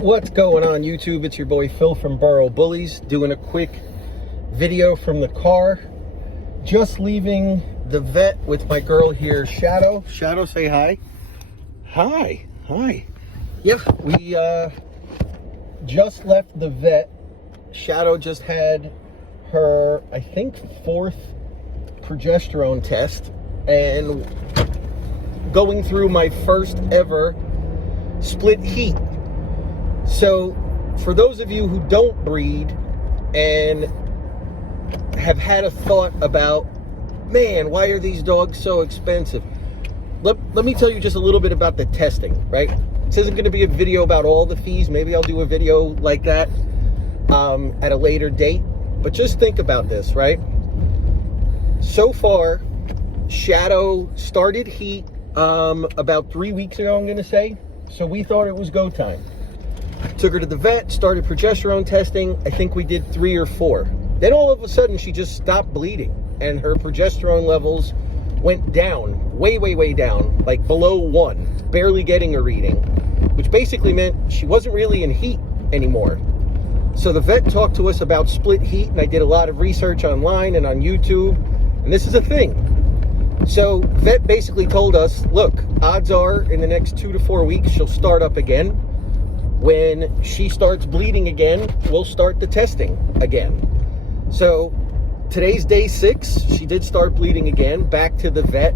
What's going on, YouTube? It's your boy Phil from Borough Bullies doing a quick video from the car. Just leaving the vet with my girl here, Shadow. Shadow, say hi. Hi. Yeah, we just left the vet. Shadow just had her, I think, 4th progesterone test and going through my first ever split heat. So for those of you who don't breed and have had a thought about, man, why are these dogs so expensive? Let me tell you just a little bit about the testing, right? This isn't going to be a video about all the fees. Maybe I'll do a video like that at a later date. But just think about this, right? So far, Shadow started heat about 3 weeks ago, I'm going to say. So we thought it was go time. Took her to the vet, started progesterone testing. I think we did 3 or 4. Then all of a sudden, she just stopped bleeding. And her progesterone levels went down, way down, like below 1, barely getting a reading, which basically meant she wasn't really in heat anymore. So the vet talked to us about split heat, and I did a lot of research online and on YouTube, and this is a thing. So vet basically told us, look, odds are in the next 2 to 4 weeks, she'll start up again. When she starts bleeding again, we'll start the testing again. So today's day 6. She did start bleeding again, back to the vet.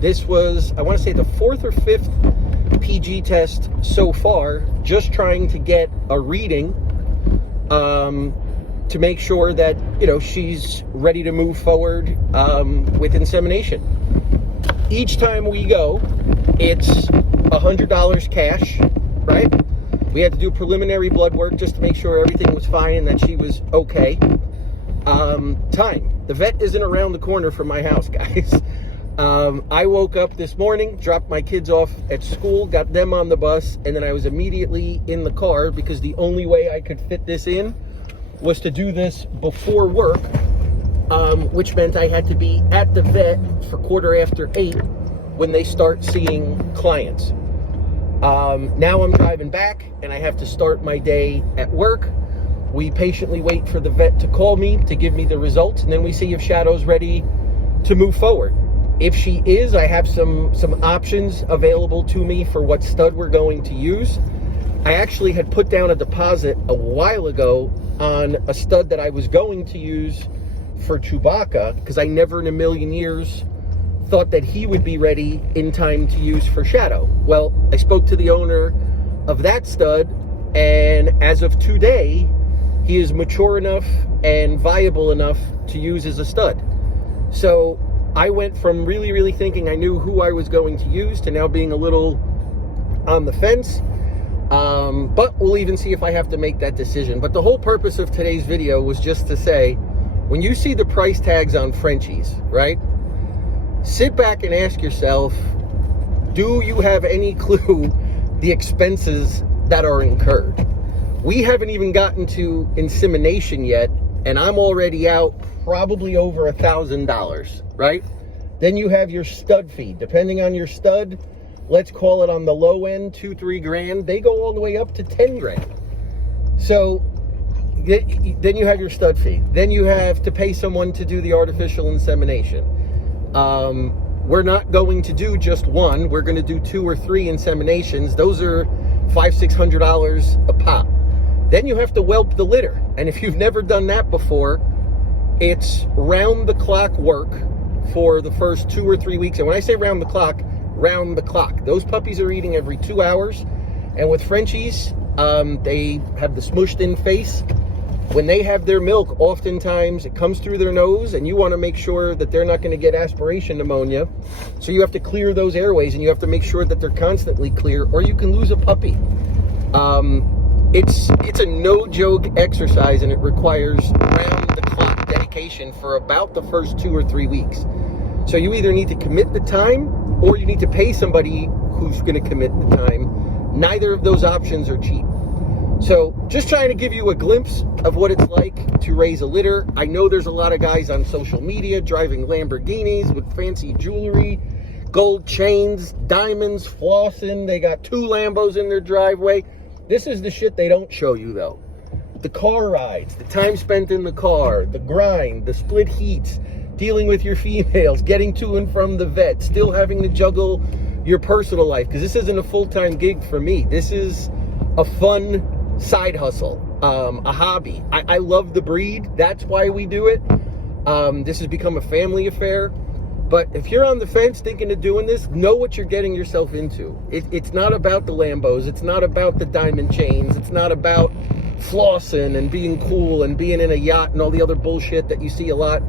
This was, I want to say, the 4th or 5th PG test so far, just trying to get a reading to make sure that, you know, she's ready to move forward with insemination. Each time we go, it's $100 cash, right? We had to do preliminary blood work just to make sure everything was fine and that she was okay. Time. The vet isn't around the corner from my house, guys. I woke up this morning, dropped my kids off at school, got them on the bus, and then I was immediately in the car because the only way I could fit this in was to do this before work, which meant I had to be at the vet for 8:15 when they start seeing clients. Now I'm driving back and I have to start my day at work. We patiently wait for the vet to call me to give me the results, and then we see if Shadow's ready to move forward. If she is, I have some options available to me for what stud we're going to use. I actually had put down a deposit a while ago on a stud that I was going to use for Chewbacca because I never in a million years thought that he would be ready in time to use for Shadow. Well, I spoke to the owner of that stud, and as of today, he is mature enough and viable enough to use as a stud. So I went from really thinking I knew who I was going to use to now being a little on the fence. But we'll even see if I have to make that decision. But the whole purpose of today's video was just to say, when you see the price tags on Frenchies, right? Sit back and ask yourself, do you have any clue the expenses that are incurred? We haven't even gotten to insemination yet, and I'm already out probably over $1,000, right? Then you have your stud fee. Depending on your stud, let's call it on the low end, 2-3 grand. They go all the way up to 10 grand. So then you have your stud fee. Then you have to pay someone to do the artificial insemination. We're not going to do just one. We're going to do 2 or 3 inseminations. Those are $500-600 a pop. Then you have to whelp the litter. And if you've never done that before, it's round-the-clock work for the first 2 or 3 weeks. And when I say round the clock, those puppies are eating every 2 hours. And with Frenchies, they have the smushed-in face. When they have their milk, oftentimes it comes through their nose, and you want to make sure that they're not going to get aspiration pneumonia. So you have to clear those airways, and you have to make sure that they're constantly clear, or you can lose a puppy. It's a no-joke exercise, and it requires round-the-clock dedication for about the first 2 or 3 weeks. So you either need to commit the time, or you need to pay somebody who's going to commit the time. Neither of those options are cheap. So just trying to give you a glimpse of what it's like to raise a litter. I know there's a lot of guys on social media driving Lamborghinis with fancy jewelry, gold chains, diamonds, flossing. They got 2 Lambos in their driveway. This is the shit they don't show you, though. The car rides, the time spent in the car, the grind, the split heats, dealing with your females, getting to and from the vet, still having to juggle your personal life, because this isn't a full-time gig for me. This is a fun side hustle, a hobby. I love the breed. That's why we do it. This has become a family affair. But if you're on the fence thinking of doing this, know what you're getting yourself into. It's not about the Lambos. It's not about the diamond chains. It's not about flossing and being cool and being in a yacht and all the other bullshit that you see a lot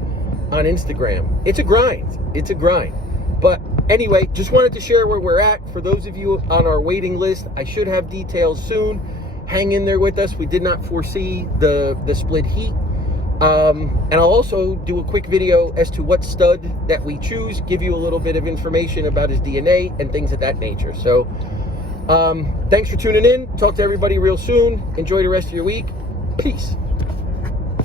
on Instagram. It's a grind. It's a grind. But anyway, just wanted to share where we're at. For those of you on our waiting list, I should have details soon. Hang in there with us. We did not foresee the split heat. And I'll also do a quick video as to what stud that we choose, give you a little bit of information about his DNA and things of that nature. So, thanks for tuning in. Talk to everybody real soon. Enjoy the rest of your week. Peace.